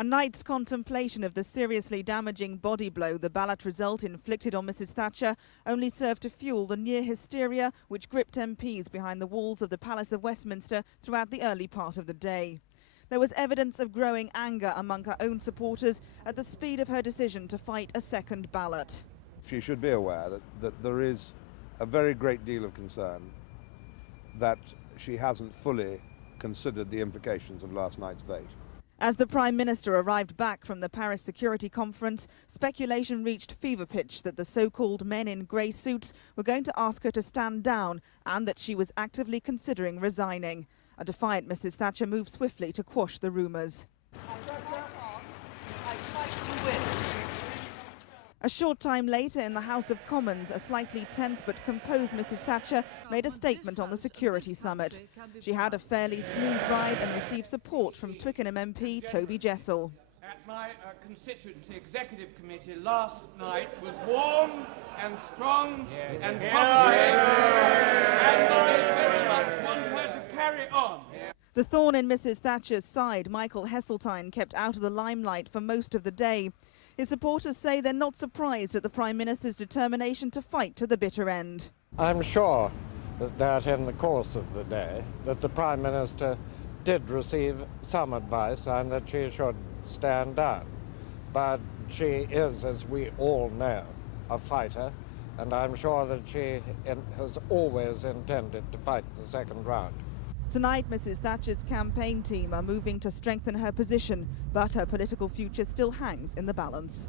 A night's contemplation of the seriously damaging body blow the ballot result inflicted on Mrs Thatcher only served to fuel the near hysteria which gripped MPs behind the walls of the Palace of Westminster throughout the early part of the day. There was evidence of growing anger among her own supporters at the speed of her decision to fight a second ballot. She should be aware that there is a very great deal of concern that she hasn't fully considered the implications of last night's vote. As the Prime Minister arrived back from the Paris Security Conference, speculation reached fever pitch that the so-called men in grey suits were going to ask her to stand down and that she was actively considering resigning. A defiant Mrs Thatcher moved swiftly to quash the rumours. A short time later in the House of Commons, a slightly tense but composed Mrs Thatcher made a statement on the security summit. She had a fairly smooth ride and received support from Twickenham MP Toby Jessel. At my constituency executive committee last night was warm and strong and positive, and I very much want her to carry on. The thorn in Mrs Thatcher's side, Michael Heseltine, kept out of the limelight for most of the day. His supporters say they're not surprised at the Prime Minister's determination to fight to the bitter end. I'm sure that in the course of the day that the Prime Minister did receive some advice and that she should stand down. But she is, as we all know, a fighter, and I'm sure that she has always intended to fight the second round. Tonight, Mrs Thatcher's campaign team are moving to strengthen her position, but her political future still hangs in the balance.